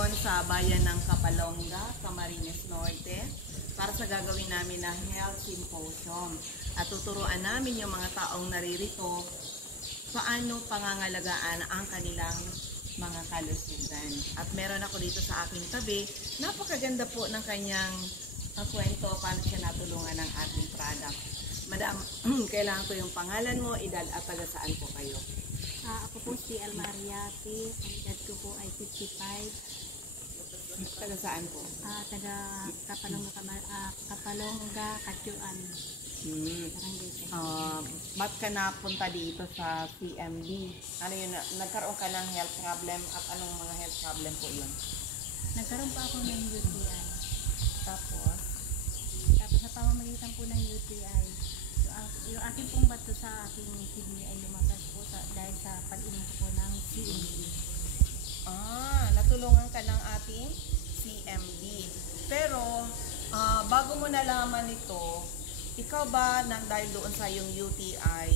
Sa bayan ng Kapalonga, Camarines Norte, para sa gagawin namin na health symposium. At tuturuan namin yung mga taong naririto paano pangangalagaan ang kanilang mga kalusugan. At meron ako dito sa aking tabi, napakaganda po ng kanyang kwento paano siya natulungan ng ating product. Madam, kailangan ko yung pangalan mo, edad at taga saan po kayo? Ako po si Almariati, ang edad ko po ay 55. Taga saan po? Taga Kapalonga, Katyuan. Ba't ka napunta dito sa CMD? Ano yun, nagkaroon ka ng health problem at anong mga health problem po yun? Nagkaroon pa ako ng UTI. Tapos Sa pamamagitan po ng UTI, yung aking pong bato sa aking kidney ay lumakas po dahil sa pag-inom ko po ng CMD. Natulungan ka ng ating CMD. Pero, bago mo nalaman ito, ikaw ba, nang dahil doon sa yung UTI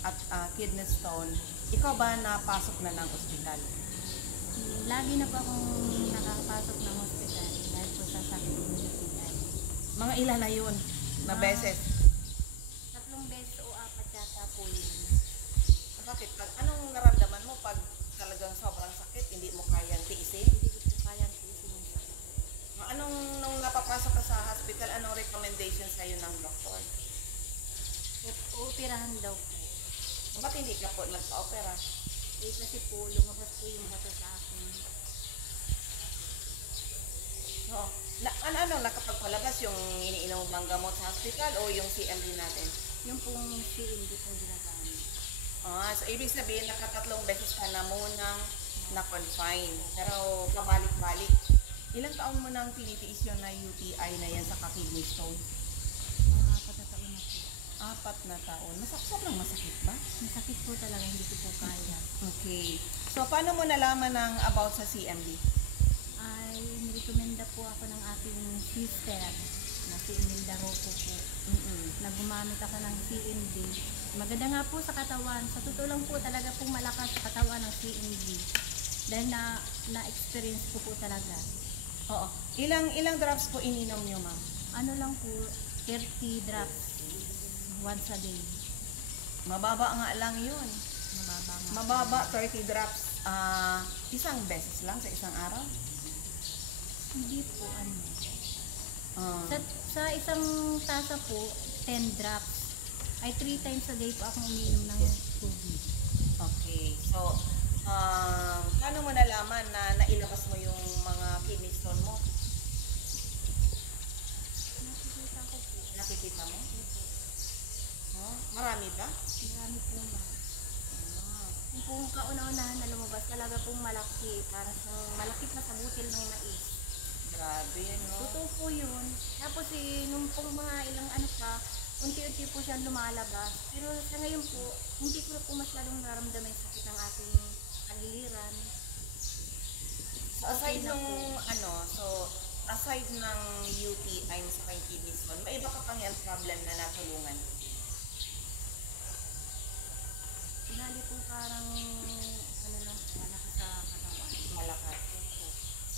at kidney stone, ikaw ba napasok na ng ospital? Lagi na po akong nakakapasok ng ospital dahil po sa sakit ng UTI. Mga ilan na yun na beses? 3 beses o 4 yata po yun. Bakit? Anong naramdaman mo pag talagang sobrang sakit, hindi mo kayang tiisin? Hindi ko po kayang tiisin yung sakit. Nung napapasok ka sa hospital, anong recommendation sa'yo ng doktor? Operahan daw po. Ba't hindi ka po nagpa-opera? Kasi po lumabas po yung bato sa akin. Oo. Ano nakapagpalabas yung iniinom mong gamot sa hospital o yung CMD natin? Yung pong CMD pong ginagamit. So ibig sabihin nakatatlong beses ka na munang na-confine. Pero pabalik-balik. Ilang taon mo nang tinitiis yun na UTI na yan sa kidney stone? 4 na taon na po. 4 na taon. Sobrang masakit ba? Masakit po talaga, hindi ko po kaya. Okay. So paano mo nalaman ng about sa CMD? Ay, nirekomenda po ako ng ating sister na si Imelda Rocco po. Na gumamit ako ng CMD. Maganda nga po sa katawan. Sa totoo lang po talaga pong malakas sa katawan ng CMD. Dahil na-experience ko po talaga. Oo. Ilang drops po ininom nyo, ma'am? Ano lang po, 30 drops once a day. Mababa nga lang yun. Mababa, 30 drops. Isang beses lang sa isang araw? Hindi po, Sa isang tasa po, 10 drops. Ay 3 times a day po akong umiinom ng tubig. Okay. So, paano mo nalaman na nailabas mo yung mga kidney stone mo? Nakikita ko po. Nakikita mo? Marami ba? Marami po, ma'am. Yung pong kauna-unahan na lumabas, talaga pong malaki. Parang malaki na sa butil ng mais. Grabe, no? Totoo po yun. Tapos nung pong mga ilang unti-unti po siyang lumalabas. Pero sa ngayon po, hindi ko po masyadong naramdaman yung sakit ng ating agiliran. So, aside ng UTI sa kanyang kidney stone, may iba ka pang health problem na natulungan? Pinali po parang, malakas sa katawan. Malakas.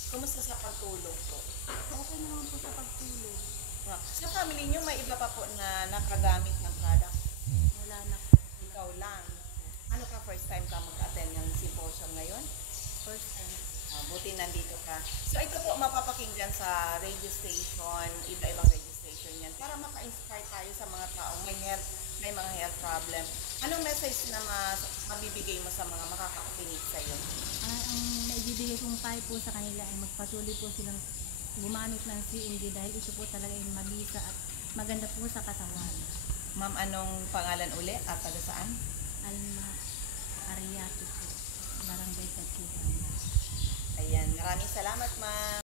Kumusta sa pagtulong po? Okay naman po sa pagtulong. Sa family niyo, may iba pa po na nakagamit ng product? Wala na po. Ikaw lang. Ano ka, first time ka mag-attend ng symposium ngayon? First time. Buti nandito ka. So ito po mapapakinggan sa radio station, iba-ibang radio station yan, para maka-inspire tayo sa mga taong may mga health problem. Anong message na mabibigay mo sa mga makakakinig sa iyo? Ang naibibigay kong payo po sa kanila ay magpatuloy po silang gumamit ng CMD dahil ito po talaga yung mabisa at maganda po sa katawan. Ma'am, anong pangalan uli at taga saan? Alma Ariati po, Barangay Katyuan. Ayan, maraming salamat, ma'am.